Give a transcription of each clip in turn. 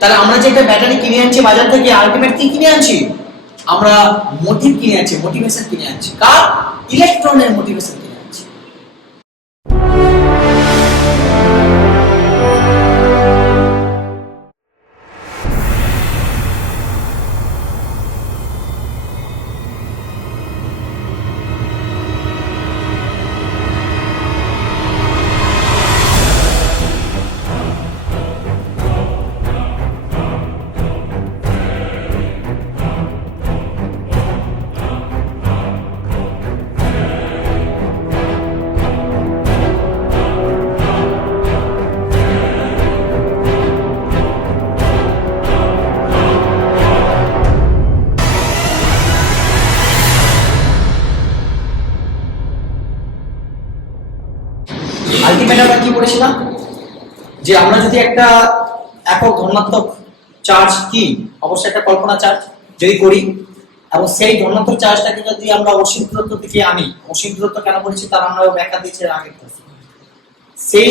তাহলে আমরা যেটা ব্যাটারি কিনে আনছি বাজার থেকে, আলটিমেট কি কিনে আনছি? আমরা মোটিভ কিনে আনছি, মোটিভেশন কিনে আনছি। কার? ইলেকট্রনের মোটিভেশন কিনে আনছি। আলটিমেট আমরা কি করেছিলাম, যে আমরা যদি একটা একক ধনাত্মক চার্জ কি অবশ্যই একটা কল্পনা চার্জ যদি করি, এবং সেই ধনাত্মক চার্জটাকে যদি আমরা অসীম দূরত্ব দিকে আনি, অসীম দূরত্ব কেন বলেছি তার আমরা ব্যাখ্যা দিয়েছি আগের ক্লাসে। সেই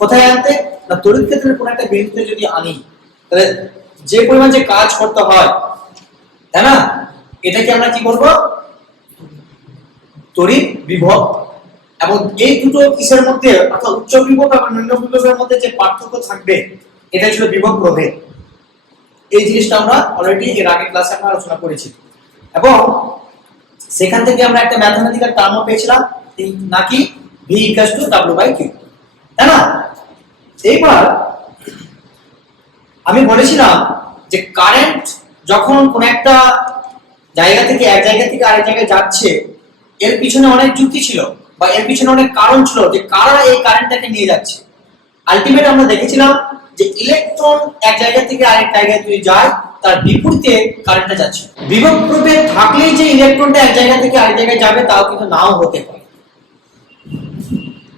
কোথায় আনতে না, তড়িৎ ক্ষেত্রের কোন একটা বিন্দুতে যদি আনি, তাহলে যে পরিমাণ যে কাজ করতে হয়, তাই না, এটাকে আমরা কি বলবো? তড়িৎ বিভব। এবং এই দুটো কিসের মধ্যে, অর্থাৎ উচ্চ বিভব এবং নিম্ন বিভবের মধ্যে যে পার্থক্য থাকবে, এটা ছিল বিভব প্রভেদ। এই জিনিসটা আমরা অলরেডি এর আগের ক্লাসে আমরা আলোচনা করেছি, এবং সেখান থেকে আমরা একটা ম্যাথমেটিক্যাল টার্মও পেয়েছিলাম নাকি, V = W/Q, তাই না? এইবার আমি বলেছিলাম যে কারেন্ট যখন কোন একটা জায়গা থেকে এক জায়গা থেকে আরেক জায়গায় যাচ্ছে, এর পিছনে অনেক যুক্তি ছিল বা এর পিছনে অনেক কারণ ছিল যে কারা এই কারেন্টটাকে নিয়ে যাচ্ছে। আলটিমেট আমরা দেখেছিলাম যে ইলেকট্রন এক জায়গা থেকে আরেক জায়গায় যদি যায়, তার বিপরীতে কারেন্টটা যাচ্ছে। বিভব প্রভেদ থাকলেই যে ইলেকট্রনটা এক জায়গা থেকে আরেক জায়গায় যাবে তাও কিন্তু নাও হতে পারে।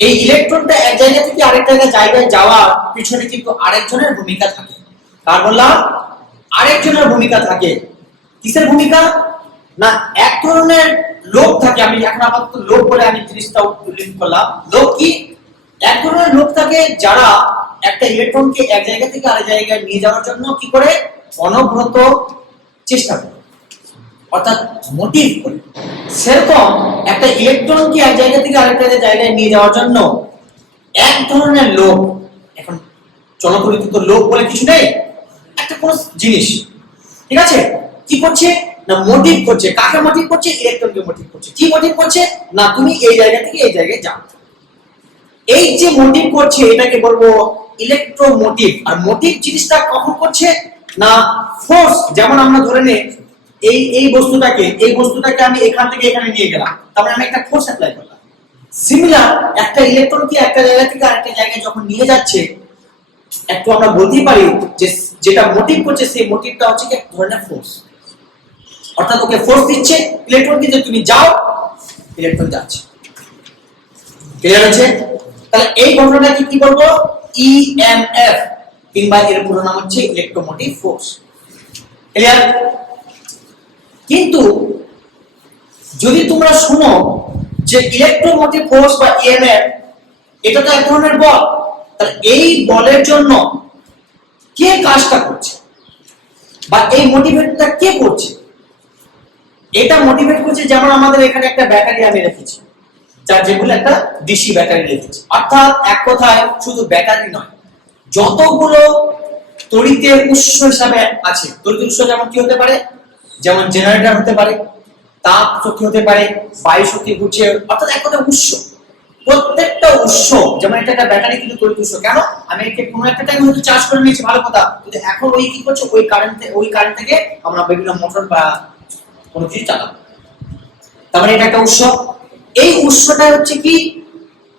এই ইলেকট্রনটা এক জায়গা থেকে আরেক জায়গায় যাওয়ার পিছনে কিন্তু আরেকজনের ভূমিকা থাকে। কার বললাম? আরেকজনের ভূমিকা থাকে। কিসের ভূমিকা? না, এক ধরনের লোক থাকে। আমি এখন আপাতত লোক বলে আমি জিনিসটা উল্লেখ করলাম। লোক কি? এক ধরনের লোক থাকে যারা একটা ইলেকট্রনকে এক জায়গা থেকে আরেক জায়গায় নিয়ে যাওয়ার জন্য কি করে? অনবরত চেষ্টা করে, অর্থাৎ মোটিভ করে। সেরকম একটা ইলেকট্রনকে এক জায়গা থেকে আরেক জায়গায় নিয়ে যাওয়ার জন্য এক ধরনের লোক, এখন চলপরিচিত লোক বলে কিছু নেই, একটা কোন জিনিস, ঠিক আছে, কি করছে না, মোটিভ করছে। কাকে মোটিভ করছে? ইলেকট্রনকে মোটিভ করছে। কি মোটিভ করছে? না, তুমি এই জায়গা থেকে এই জায়গায় যাও। এই যে মোটিভ করছে এটাকে বলবো ইলেকট্রোমোটিভ। আর মোটিভ জিনিসটা কখন করছে না, ফোর্স। যেমন আমরা ধরে নে এই বস্তুটাকে আমি এখান থেকে এখানে নিয়ে গেলাম, তারপরে আমি একটা ফোর্স অ্যাপ্লাই করলাম। সিমিলার একটা ইলেকট্রনকে একটা জায়গা থেকে আরেকটা জায়গায় যখন নিয়ে যাচ্ছে, একটু আমরা বলতেই পারি যে যেটা মোটিভ করছে সেই মোটিভটা হচ্ছে এক ধরনের ফোর্স। অর্থাৎ ওকে ফোর্স দিচ্ছে ইলেকট্রনকে যে তুমি যাও, ইলেকট্রন যাচ্ছে। ক্লিয়ার আছে? তাহলে এই ঘটনাটাকে কি বলবো? ইএমএফ, কিংবা এর পুরো নাম হচ্ছে ইলেকট্রোমোটিভ ফোর্স। ক্লিয়ার? কিন্তু যদি তোমরা শুনো যে ইলেকট্রোমোটিভ ফোর্স বা ইএমএফ, এটা তো এক ধরনের বল, তাহলে এই বলের জন্য কে কাজটা করছে বা এই মোটিভেটটা কে করছে? এটা মোটিভেট করছে, যেমন আমাদের এখানে একটা ব্যাটারি আমি রেখেছি, যার যেগুলো একটা ডিসি ব্যাটারি রেখেছি। অর্থাৎ এক কথায় শুধু ব্যাটারি নয়, যতগুলো তড়িতের উৎস হিসাবে আছে, তড়িৎ উৎস যেমন কি হতে পারে, যেমন জেনারেটর হতে পারে, তাপ শক্তি হতে পারে, বায়ু শক্তি ঘুরছে, অর্থাৎ এক কথায় উৎস। প্রত্যেকটা উৎস, যেমন এটা একটা ব্যাটারি কিন্তু তড়িৎ উৎস। কেন? আমি একে কোনো একটা টাইম হয়তো চার্জ করে নিয়েছি, ভালো কথা, কিন্তু এখন ওই কি করছে, ওই কারেন্ট থেকে আমরা বিভিন্ন মোটর বা কোনো কিছু চালাবো। তার মানে এটা একটা উৎস। এই উৎসটা হচ্ছে কি,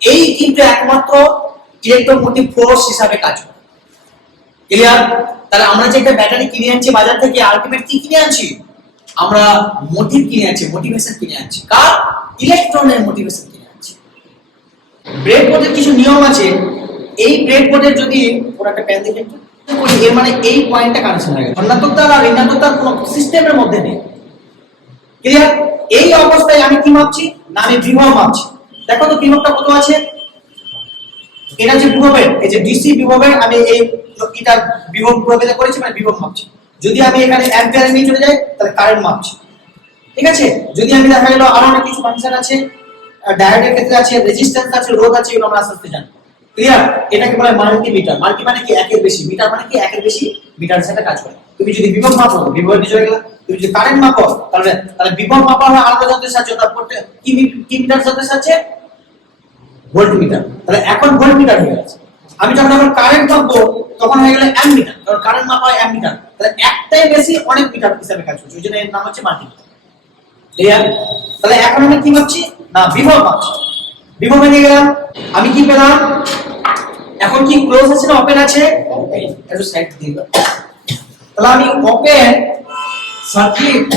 এই কিন্তু একমাত্র ইলেকট্রোমোটিভ ফোর্স হিসাবে কাজ করে। ক্লিয়ার? তাহলে আমরা যে একটা ব্যাটারি কিনে আনছি বাজার থেকে, আলটিমেট কি কিনে আনছি? আমরা মোটিভ কিনে আনছি, মোটিভেশন কিনে আনছি। কার? ইলেকট্রনের মোটিভেশন কিনে আনছি। ব্রেডবোর্ডের কিছু নিয়ম আছে। এই ব্রেডবোর্ডের যদি ওর একটা প্যান দেখে একটু করি, এর মানে এই পয়েন্টটা কানেকশন হয়ে গেছে, ধনাত্মক তার আর ঋণাত্মক তার কোনো সিস্টেমের মধ্যে নেই। ক্লিয়ার? এই অবস্থায় আমি কি মাপছি না, আমি বিভব মাপছি। দেখো তো বিভবটা কত আছে, এটা যে বিভবের, এই যে ডিসি বিভবের আমি এই এটা বিভব প্রভেদে করেছি, মানে বিভব মাপছি। যদি আমি এখানে অ্যাম্পিয়ারে নিয়ে চলে যাই তাহলে কারেন্ট মাপছি, ঠিক আছে। যদি আমি দেখা গেল আরো অনেক কিছু ফাংশন আছে, ডায়োডের ক্ষেত্রে আছে, রেজিস্ট্যান্স আছে, রোধ আছে, এগুলো আমরা আস্তে আস্তে জানবো। ক্লিয়ার? এটাকে বলা হয় মাল্টিমিটার। মাল্টি মানে কি একের বেশি, মিটার মানে কি একের বেশি মিটারের সাথে কাজ করে। তুমি যদি বিভব মাপো বিভবের নিচে হয়ে গেল, তুমি যদি কারেন্ট মাপো তাহলে বিভব মাপা হয় আলাদা যন্ত্রের সাহায্যে, তারপর কি মিটার যন্ত্রের সাহায্যে? ভোল্টমিটার। তাহলে এখন ভোল্টমিটার হয়ে গেছে। আমি যখন আবার কারেন্ট মাপবো তখন হয়ে গেল অ্যামমিটার, কারণ কারেন্ট মাপা হয় অ্যামমিটার। তাহলে একটাই বেশি অনেক মিটার হিসেবে কাজ করছে, ওই জন্য এর নাম হচ্ছে মাল্টিমিটার। ক্লিয়ার? তাহলে এখন আমি কি মাপছি? না, বিভব মাপছি। বিভবে নিয়ে গেলাম, আমি কি পেলাম? এখন কি ক্লোজ আছে না ওপেন আছে? একটু সাইড দিয়ে দাও। তাহলে আমি ওপেন সার্কিট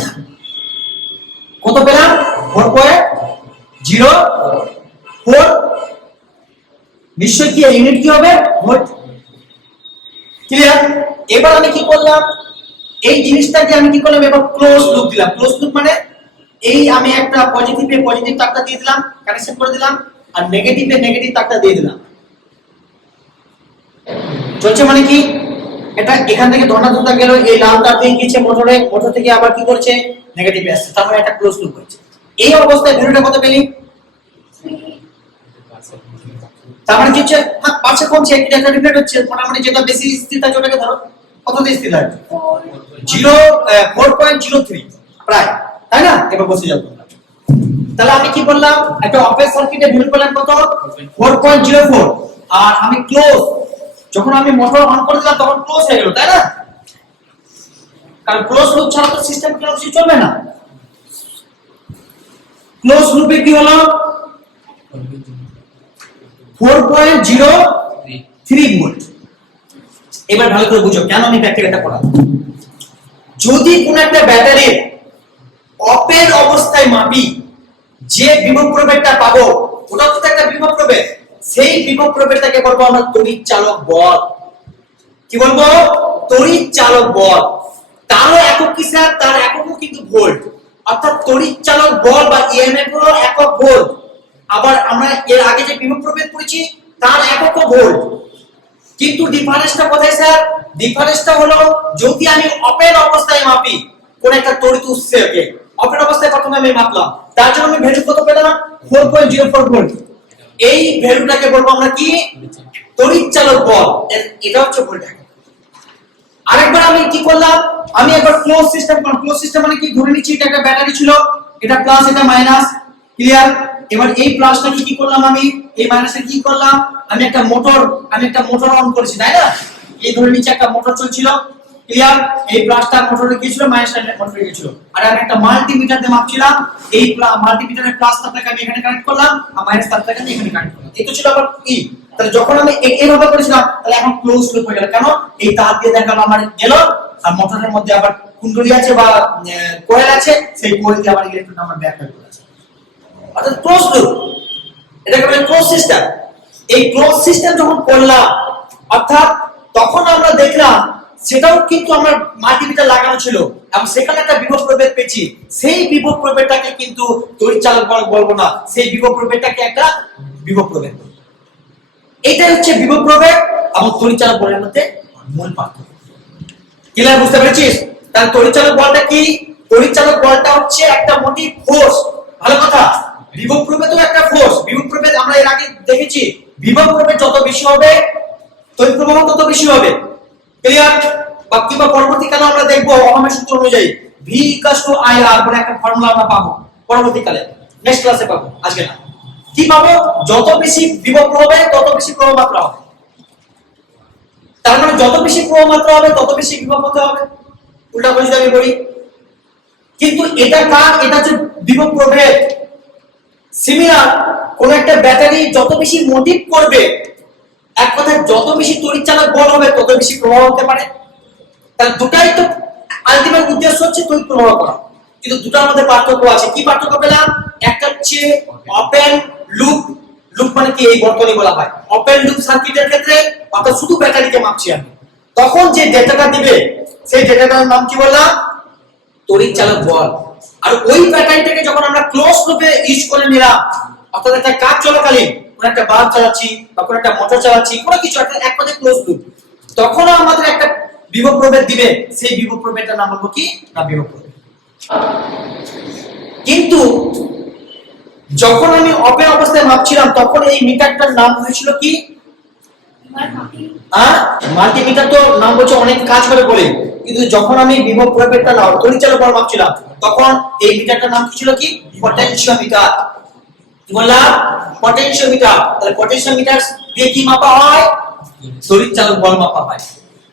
কত পেলাম? 4.04। নিশ্চয়ই কি ইউনিট কি হবে? ভোল্ট। ক্লিয়ার? এবার আমি কি করলাম? এই জিনিসটাকে আমি কি করলাম? এবার ক্লোজ লুপ দিলাম। ক্লোজ লুপ মানে এই আমি একটা পজিটিভে পজিটিভ তারটা দিয়ে দিলাম, কানেকশন করে দিলাম, আর নেগেটিভে নেগেটিভ তারটা দিয়ে দিলাম। চলছে মানে কি? এটা এখান থেকে ধনাত্মকটা গেল, এই লাল তার দিয়ে গিয়েছে মোটরে, মোটর থেকে আবার কি করছে? নেগেটিভে আসছে। তার মানে একটা ক্লোজ লুপ হয়েছে। এই অবস্থায় ভ্যালুটা কত পেলি? তার মানে কি হচ্ছে? হ্যাঁ, পাশে কমছে, এটা রিফ্লেক্ট হচ্ছে। মোটামুটি যেটা বেশি স্থির থাকে ওটাকে ধরো, কততে স্থির থাকে? 4.03 প্রায়, তাই না? এবার বসে যাও তোমরা। তাহলে আমি কি বললাম? একটা ওপেন সার্কিটে ভ্যালু পেলাম কত? 4.04। আর আমি ক্লোজ, যখন আমি মোটর অন করে দিলাম তখন ক্লোজ হয়ে গেল, তাই না? কারণ ক্লোজ লুপ ছাড়া তো সিস্টেম ক্লোজ চলবে না। ক্লোজ লুপে কি হলো? 4.03 ভোল্ট। এবার ভালো করে বুঝো কেন আমি প্র্যাকটিক্যালটা করাবো। যদি কোন একটা ব্যাটারির ওপেন অবস্থায় মাপি, যে বিভব প্রভেদটা পাবো ওটা তো একটা বিভব প্রভেদ, সেই বিভব প্রভেদটাকে বলবো আমরা তড়িৎ চালক বল। কি বলবো? তড়িৎ চালক বল। তারও একক কি স্যার? তার এককও কিন্তু ভোল্ট। অর্থাৎ তড়িৎ চালক বল বা ইএমএফ হলো একক ভোল্ট। আবার আমরা এর আগে যে বিভব প্রভেদ পড়েছি তার এককও ভোল্ট। কিন্তু ডিফারেন্সটা কোথায় স্যার? ডিফারেন্সটা হলো যদি আমি ওপেন অবস্থায় মাপি কোন একটা তড়িৎ উৎসকে, ওপেন অবস্থায় প্রথমে আমি মাপলাম, তার জন্য আমি ভ্যালু কত পেলাম? 4.04 ভোল্ট। এই ভ্যালুটাকে বলবো আমরা কি? তড়িৎ চালক বল। এটা হচ্ছে ভোল্ট। আরেকবার আমি কি করলাম? আমি একবার ক্লোজ সিস্টেম করলাম। ক্লোজ সিস্টেম মানে কি? ধরে নিচ্ছি এটা একটা ব্যাটারি ছিল, এটা প্লাস এটা মাইনাস। ক্লিয়ার? এবার এই প্লাসটাকে কি করলাম? আমি এই মাইনাসে কি করলাম? আমি একটা মোটর অন করেছি, তাই না? এই ধরে নিচে একটা মোটর চলছিল। ক্লিয়ার? এই প্লাসটা মোটরে গিয়েছিল, মাইনাসটা মোটরে গিয়েছিল। আর আমি একটা মাল্টিমিটার দিয়ে মাপছিলাম। এই মাল্টিমিটারের প্লাস তারটাকে আমি এখানে কানেক্ট করলাম, আর মাইনাস তারটাকে আমি এখানে কানেক্ট করলাম। এই তো ছিল আমার কি? তাহলে যখন আমি এইভাবে করেছিলাম তাহলে এখন ক্লোজ লুপ হয়ে গেল। কেন? এই তার দিয়ে দেখা গেল আমার গেল, আর মোটরের মধ্যে আবার কুণ্ডলী আছে বা কয়েল আছে, সেই কয়েল দিয়ে আবার ইলেকট্রন আমার ব্যাক করে আছে। অর্থাৎ ক্লোজ লুপ, এটাকে বলে ক্লোজ সিস্টেম। এই ক্লোজ সিস্টেম যখন করলাম, অর্থাৎ তখন আমরা দেখলাম সেটাও কিন্তু আমরা মাল্টিমিটার লাগানো ছিল এবং সেখানে একটা বিভব প্রভেদ পেয়েছি। সেই বিভব প্রভেদটাকে কিন্তু তড়িৎ চালক বল বলবো না, সেই বিভব প্রভেদটাকে একটা বিভব প্রভেদ। এইটাই হচ্ছে বিভব প্রভেদ এবং তড়িৎ চালক বলের মধ্যে মূল পার্থক্য। ক্লিয়ার? বুঝতে পেরেছিস? তাহলে তড়িৎ চালক বলটা কি? তড়িৎ চালক বলটা হচ্ছে একটা মোটিভ ফোর্স। ভালো কথা। বিভব প্রভেদও একটা ফোর্স। বিভব প্রভেদ আমরা এর আগে দেখেছি, বিভব প্রভেদ যত বেশি হবে তড়িৎ প্রবাহ তত বেশি হবে। ক্লিয়ার? বা কিংবা পরবর্তীকালে আমরা দেখবো ওহমের সূত্র অনুযায়ী V = IR বলে একটা ফর্মুলা আমরা পাবো পরবর্তীকালে, নেক্সট ক্লাসে পাবো, আজকে না। কি পাবো? যত বেশি বিভব হবে তত বেশি প্রবাহ মাত্রা হবে। তার মানে যত বেশি প্রবাহ মাত্রা হবে তত বেশি বিভব হতে হবে। উল্টা করে যদি আমি বলি, কিন্তু এটা কার? এটা হচ্ছে বিভব প্রভেদ। সিমিলার কোন একটা ব্যাটারি যত বেশি মোটিভ করবে, এক কথায় যত বেশি তড়িৎ চালক বল হবে তত বেশি প্রবাহ হতে পারে। তাহলে দুটাই তো আলটিমেট উদ্দেশ্য হচ্ছে তড়িৎ প্রবাহ করা, কিন্তু দুটার মধ্যে পার্থক্য আছে। কি পার্থক্য পেলাম? একটা হচ্ছে ওপেন লুপ। লুপ মানে কি? এই বর্তনী বলা হয়। ওপেন লুপ সার্কিটের ক্ষেত্রে অর্থাৎ শুধু ব্যাটারিকে মাপছি আমি, তখন যে ডেটাটা দিবে সেই ডেটাটার নাম কি বললাম? তড়িৎ চালক বল। আর ওই ব্যাটারিটাকে যখন আমরা ক্লোজ লুপে ইউজ করে নিলাম, অর্থাৎ একটা কাজ চলাকালীন কোন একটা বাল্ব চালাচ্ছি বা কোন একটা মোটর চালাচ্ছি, কোনো কিছু একটা এক কথায় ক্লোজ লুপ, তখন আমাদের একটা বিভব প্রভেদ দিবে, সেই বিভব প্রভেদটার নাম বলবো কি না বিভব প্রভেদ। কিন্তু যখন আমি ওপেন অবস্থায় মাপছিলাম তখন এই মিটারটার নাম হয়েছিল কি মাল্টিমিটার। তো নাম বলছে অনেক কাজ করে বলে, কিন্তু যখন আমি বিভব প্রভেদটা নাও তড়িৎচালক বল মাপছিলাম তখন এই মিটারটার নাম ছিল কি পটেনশিওমিটার। কি বললাম? পটেনশিওমিটার। তাহলে পটেনশিওমিটার দিয়ে কি মাপা হয়? তড়িৎচালক বল মাপা হয়।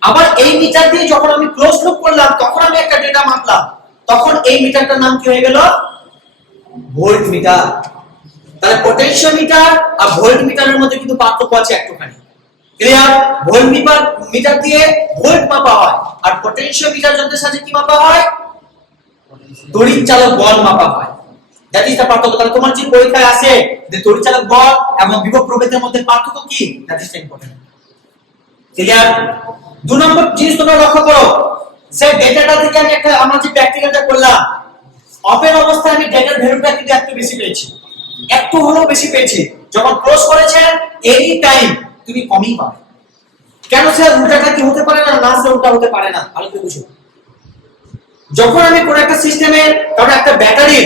আবার এই মিটার দিয়ে যখন আমি ক্লোজ লুপ করলাম তখন আমি একটা ডেটা মাপলাম, তখন এই মিটারটার নাম কি হয়ে গেল? ভোল্টমিটার। তাহলে পটেনশিওমিটার আর ভোল্টমিটারের মধ্যে কিন্তু পার্থক্য আছে একটুখানি। ক্লিয়ার? ভোল্টমিটার মিটার দিয়ে ভোল্ট মাপা হয়, আর পটেনশিওমিটার যন্ত্রের সাহায্যে কি মাপা হয়? তড়িৎচালক বল মাপা হয়। দ্যাট ইজ দ্য পার্থক্য। তাহলে তোমার যে পরীক্ষায় আসে যে তড়িৎচালক বল এবং বিভব প্রভেদের মধ্যে পার্থক্য কি, দ্যাট ইজ ইম্পর্টেন্ট। ক্লিয়ার? 2 নম্বর জিনিস তোমরা লক্ষ্য করো, সেই ডেটাটা থেকে আমি একটা আমরা যে প্র্যাকটিক্যালটা করলাম, ওপেন অবস্থায় আমি ডেটার ভ্যালুটা কিন্তু একটু বেশি পেয়েছি, একটু হলেও বেশি পেয়েছি। যখন ক্লোজ করেছেন এনি টাইম তুমি কমই পাবে। কেন স্যার? উল্টাটা কি হতে পারে না? না স্যার, উল্টা হতে পারে না। ভালো করে বুঝো। যখন আমি কোন একটা সিস্টেমের কারণ একটা ব্যাটারি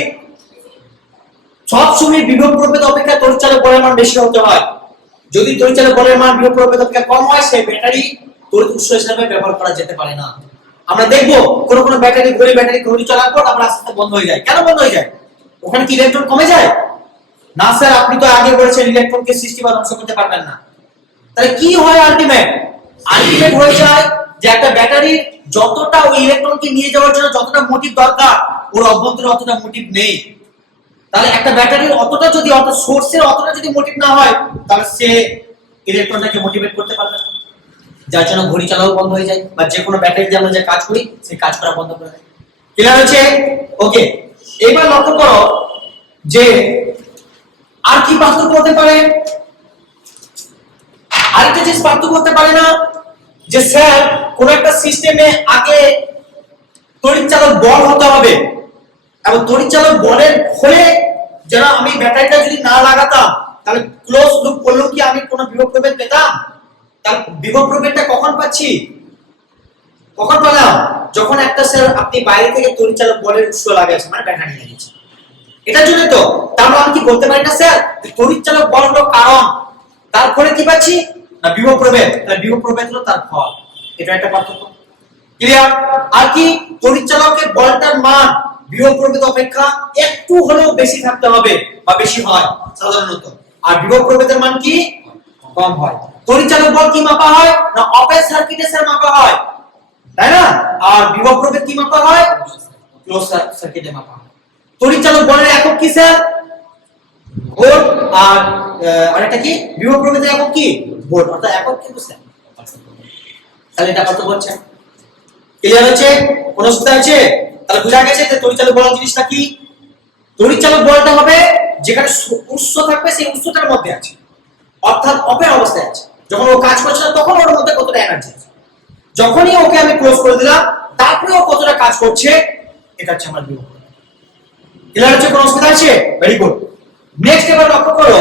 সব সময় বিভব প্রভেদ অপেক্ষা তড়িৎচালক বলের মান বেশি হতে হয়। যদি তড়িৎচালক বলের মান বিভব প্রভেদ অপেক্ষা কম হয়, সেই ব্যাটারি তড়িৎ উৎস হিসেবে ব্যবহার করা যেতে পারে না। আমরা দেখব কোন কোন ব্যাটারি ঘড়ি চলার পর আবার আস্তে আস্তে বন্ধ হয়ে যায়। কেন বন্ধ হয়ে যায়? ওখানে কি ইলেকট্রন কমে যায়? না স্যার, আপনি তো আগে বলেছেন ইলেকট্রনকে সৃষ্টি বা ধ্বংস করতে পারবেন না। তাহলে কি হয়? আলটিমেট হয়ে যায় যে একটা ব্যাটারি যতটা ওই ইলেকট্রনকে নিয়ে যাওয়ার জন্য যতটা মোটিভ দরকার, ওর অভ্যন্তরে অতটা মোটিভ নেই। তাহলে একটা ব্যাটারির অতটা যদি সোর্সের অতটা যদি মোটিভ না হয়, তাহলে সে ইলেকট্রনটাকে মোটিভেট করতে পারবে না, যার জন্য ঘড়ি চালাও বন্ধ হয়ে যায়, বা যে কোনো ব্যাটারি দিয়ে আমরা যে কাজ করি সেই কাজ করা বন্ধ করে দেয়। ক্লিয়ার হচ্ছে? ওকে, এবার লক্ষ্য করো যে আর কি পার্থক্য হতে পারে। আরেকটা জিনিস পার্থক্য হতে পারে না যে স্যার কোন একটা সিস্টেমে আগে তড়িৎচালক বল হতে হবে, এবং তড়িৎচালক বলের ফলে যেন আমি ব্যাটারিটা যদি না লাগাতাম তাহলে ক্লোজ লুপ করলেও কি আমি কোনো বিভব প্রভেদ পেতাম? তার বিভব প্রভেদটা কখন পাচ্ছি? কখন পেলাম? যখন একটা স্যার আপনি বাইরে থেকে তড়িৎচালক বলের উৎস লাগাচ্ছেন, মানে ব্যাটারি লাগিয়েছেন। এটার জন্য তো তাহলে আমি কি বলতে পারি না স্যার তড়িৎচালক বল হলো কারণ, তারপরে কি পাচ্ছি না বিভব প্রভেদ, তাহলে বিভব প্রভেদ হলো তার ফল। এটা একটা পার্থক্য। ক্লিয়ার? আর কি তড়িৎচালকের বলটার মান বিভব প্রভেদ অপেক্ষা একটু হলেও বেশি থাকতে হবে বা বেশি হয় সাধারণত, আর বিভব প্রভেদের মান কি কম হয়। তড়িৎচালক বল কি মাপা হয় না ওপেন সার্কিটে স্যার মাপা হয়, তাই না? আর বিভব প্রভেদ কি মাপা হয়? ক্লোজ সার্কিটে মাপা হয়। তড়িৎচালক বলের একক কি স্যার? ভোল্ট। আর আরেকটা কি বিভব প্রভেদের একক কি? ভোল্ট। অর্থাৎ একক কিন্তু স্যার। তাহলে এটা কত বলছেন? ক্লিয়ার হচ্ছে? কোন অসুবিধা আছে? তাহলে বুঝা গেছে যে তড়িৎচালক বল জিনিসটা কি। তড়িৎচালক বলটা হবে যেখানে উৎস থাকবে সেই উৎসটার মধ্যে আছে, অর্থাৎ ওপেন অবস্থায় আছে। যখন ও কাজ করছে না তখন ওর মধ্যে কতটা এনার্জি আছে, যখনই ওকে আমি ক্লোজ করে দিলাম তারপরে ও কতটা কাজ করছে, এটা হচ্ছে আমার বিভব। ক্লিয়ার হচ্ছে? কোন অসুবিধা আছে? Very good. নেক্সট এবার লক্ষ্য করো